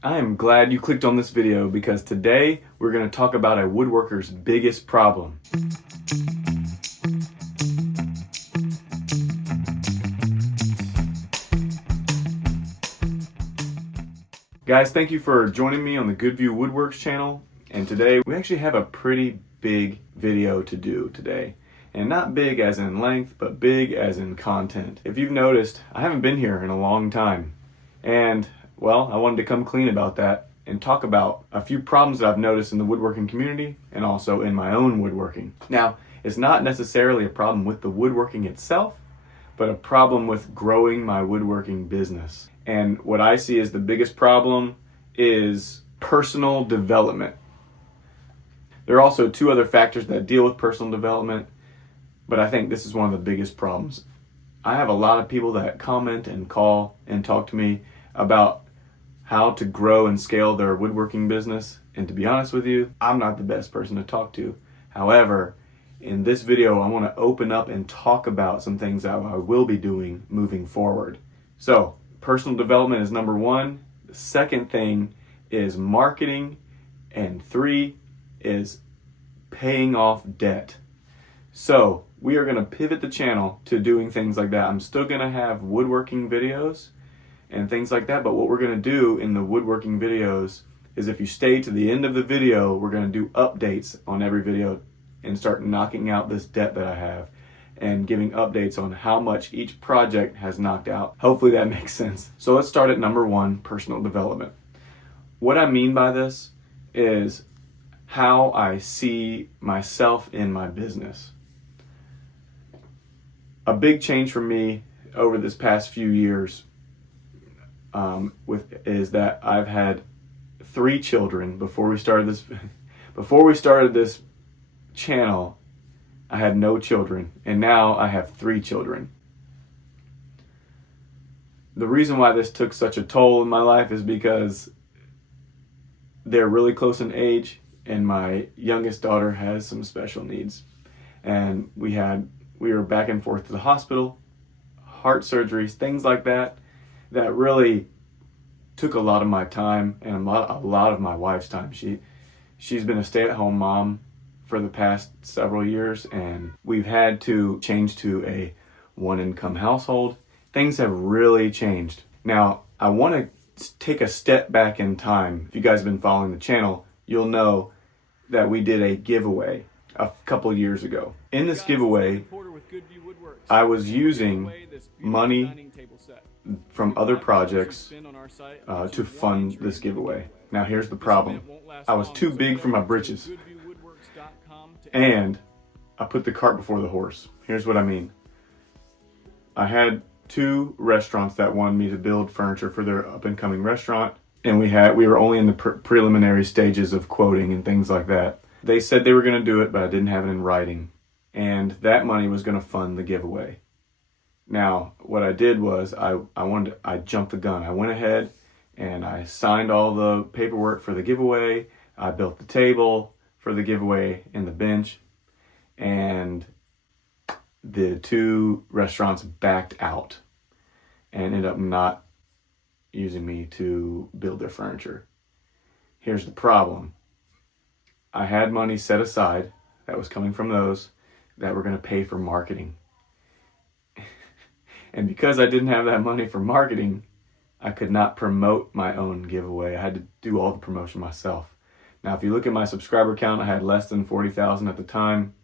I am glad you clicked on this video because today we're going to talk about a woodworker's biggest problem. Guys, thank you for joining me on the Good View Woodworks channel. And today we actually have a pretty big video to do today. And not big as in length, but big as in content. If you've noticed, I haven't been here in a long time. And, well, I wanted to come clean about that and talk about a few problems that I've noticed in the woodworking community and also in my own woodworking. Now, it's not necessarily a problem with the woodworking itself, but a problem with growing my woodworking business. And what I see as the biggest problem is personal development. There are also two other factors that deal with personal development, but I think this is one of the biggest problems. I have a lot of people that comment and call and talk to me about how to grow and scale their woodworking business. And to be honest with you, I'm not the best person to talk to. However, in this video, I want to open up and talk about some things that I will be doing moving forward. So, personal development is number one. The second thing is marketing. And three is paying off debt. So, we are going to pivot the channel to doing things like that. I'm still going to have woodworking videos and things like that, but what we're going to do in the woodworking videos is, if you stay to the end of the video, we're going to do updates on every video and start knocking out this debt that I have and giving updates on how much each project has knocked out. Hopefully that makes sense. So let's start at number one, personal development. What I mean by this is how I see myself in my business. A big change for me over this past few years is that I've had 3 children. Before we started this channel, I had no children, and now I have 3 children. The reason why this took such a toll in my life is because they're really close in age, and my youngest daughter has some special needs. And we were back and forth to the hospital, heart surgeries, things like that really took a lot of my time and a lot of my wife's time. She's been a stay-at-home mom for the past several years, and we've had to change to a one-income household. Things have really changed. Now, I want to take a step back in time. If you guys have been following the channel, you'll know that we did a giveaway a couple years ago. In this giveaway, I was using money from other projects to fund this giveaway. Now here's the problem. I was too big for my britches, and I put the cart before the horse. Here's what I mean. I had 2 restaurants that wanted me to build furniture for their up-and-coming restaurant, and we were only in the preliminary stages of quoting and things like that. They said they were going to do it, but I didn't have it in writing, and that money was going to fund the giveaway. Now, what I did was I jumped the gun. I went ahead and I signed all the paperwork for the giveaway. I built the table for the giveaway and the bench, and the 2 restaurants backed out and ended up not using me to build their furniture. Here's the problem. I had money set aside that was coming from those that were going to pay for marketing. And because I didn't have that money for marketing, I could not promote my own giveaway. I had to do all the promotion myself. Now, if you look at my subscriber count, I had less than 40,000 at the time,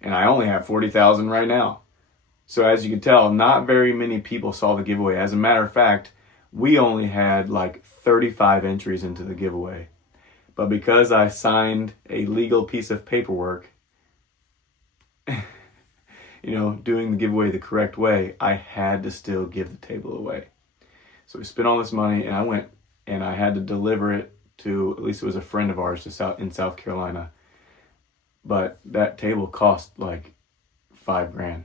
and I only have 40,000 right now. So as you can tell, not very many people saw the giveaway. As a matter of fact, we only had like 35 entries into the giveaway. But because I signed a legal piece of paperwork, doing the giveaway the correct way, I had to still give the table away. So we spent all this money, and I went and I had to deliver it to, at least it was a friend of ours in South Carolina. But that table cost like $5,000.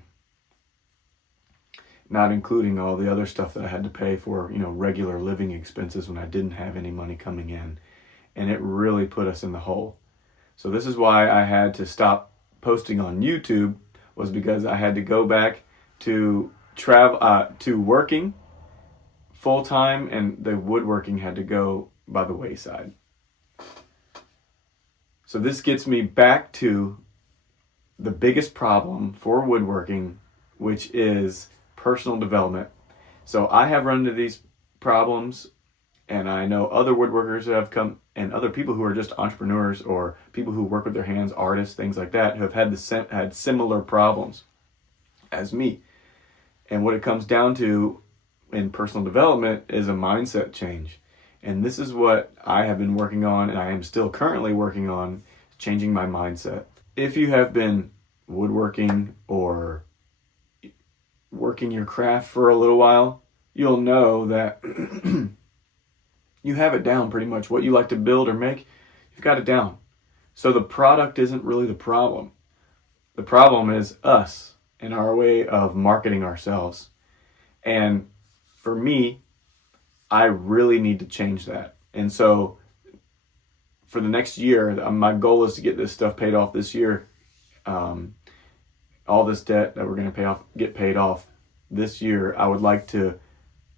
Not including all the other stuff that I had to pay for, regular living expenses when I didn't have any money coming in. And it really put us in the hole. So this is why I had to stop posting on YouTube, was because I had to go back to working full time, and the woodworking had to go by the wayside. So this gets me back to the biggest problem for woodworking, which is personal development. So I have run into these problems, and I know other woodworkers that have come, and other people who are just entrepreneurs or people who work with their hands, artists, things like that, who have had similar problems as me. And what it comes down to in personal development is a mindset change. And this is what I have been working on, and I am still currently working on, changing my mindset. If you have been woodworking or working your craft for a little while, you'll know that you have it down pretty much. What you like to build or make, you've got it down. So the product isn't really the problem. The problem is us and our way of marketing ourselves. And for me, I really need to change that. And so for the next year, my goal is to get this stuff paid off this year. All this debt that we're going to get paid off this year. I would like to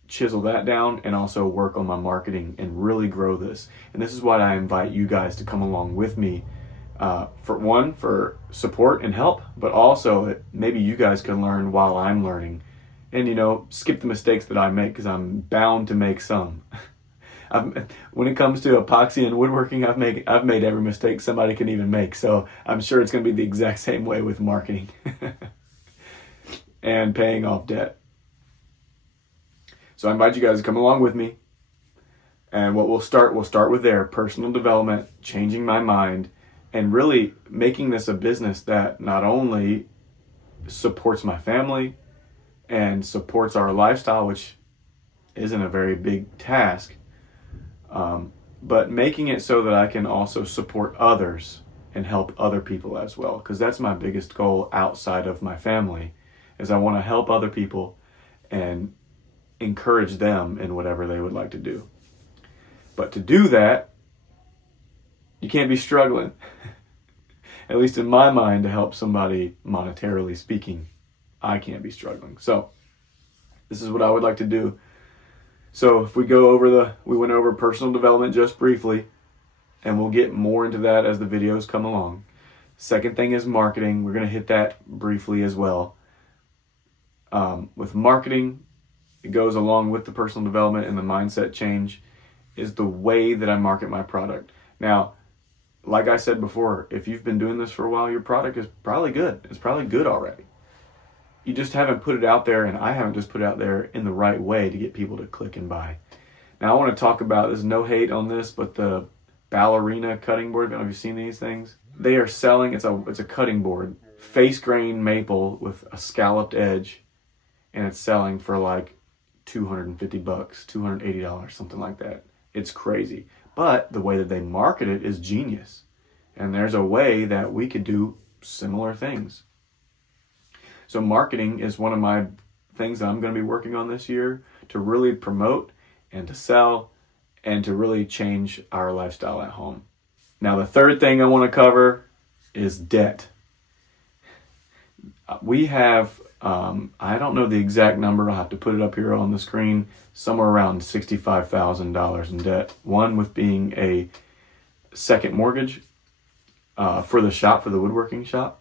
chisel that down and also work on my marketing and really grow this. And this is why I invite you guys to come along with me, for support and help, but also maybe you guys can learn while I'm learning, and skip the mistakes that I make, because I'm bound to make some. When it comes to epoxy and woodworking, I've made every mistake somebody can even make. So I'm sure it's going to be the exact same way with marketing and paying off debt. So I invite you guys to come along with me. And we'll start with there, personal development, changing my mind, and really making this a business that not only supports my family and supports our lifestyle, which isn't a very big task, but making it so that I can also support others and help other people as well. Because that's my biggest goal outside of my family, is I want to help other people and encourage them in whatever they would like to do. But to do that, you can't be struggling. At least in my mind, to help somebody monetarily speaking, I can't be struggling. So this is what I would like to do. So if we went over personal development just briefly, and we'll get more into that as the videos come along. Second thing is marketing. We're going to hit that briefly as well. With marketing, it goes along with the personal development and the mindset change, is the way that I market my product. Now, like I said before, if you've been doing this for a while, your product is probably good. It's probably good already. You just haven't put it out there, and I haven't just put it out there in the right way to get people to click and buy. Now I want to talk about, there's no hate on this, but the ballerina cutting board, have you seen these things? They are selling, it's a cutting board, face grain maple with a scalloped edge, and it's selling for like $250, $280, something like that. It's crazy. But the way that they market it is genius. And there's a way that we could do similar things. So marketing is one of my things that I'm going to be working on this year, to really promote and to sell and to really change our lifestyle at home. Now, the third thing I want to cover is debt. We have, I don't know the exact number, I'll have to put it up here on the screen, somewhere around $65,000 in debt. One with being a second mortgage for the shop, for the woodworking shop.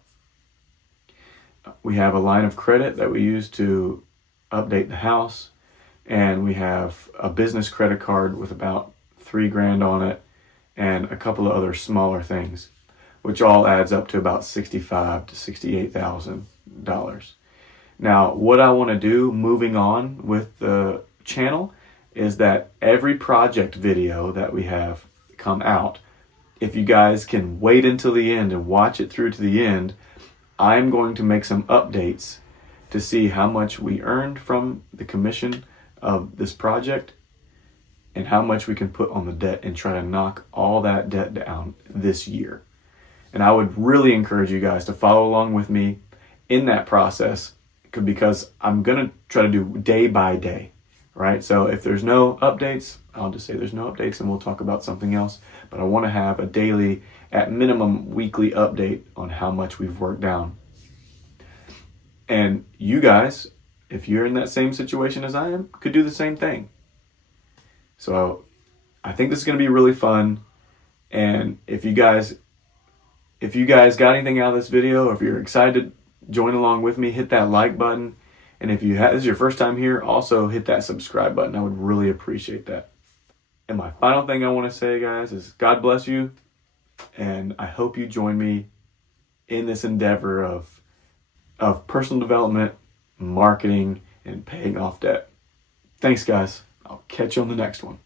We have a line of credit that we use to update the house, and we have a business credit card with about $3,000 on it, and a couple of other smaller things, which all adds up to about $65,000 to $68,000. Now, what I want to do moving on with the channel is that every project video that we have come out, if you guys can wait until the end and watch it through to the end, I'm going to make some updates to see how much we earned from the commission of this project and how much we can put on the debt, and try to knock all that debt down this year. And I would really encourage you guys to follow along with me in that process, because I'm going to try to do day by day, right? So if there's no updates, I'll just say there's no updates and we'll talk about something else. But I want to have a daily, at minimum weekly update on how much we've worked down. And you guys, if you're in that same situation as I am, could do the same thing. So I think this is going to be really fun. And if you guys got anything out of this video, or if you're excited to join along with me, hit that like button. And if this is your first time here, also hit that subscribe button. I would really appreciate that. And my final thing I want to say, guys, is God bless you. And I hope you join me in this endeavor of personal development, marketing, and paying off debt. Thanks, guys. I'll catch you on the next one.